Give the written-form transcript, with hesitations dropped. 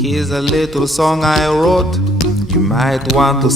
Here's a little song I wrote. You might want to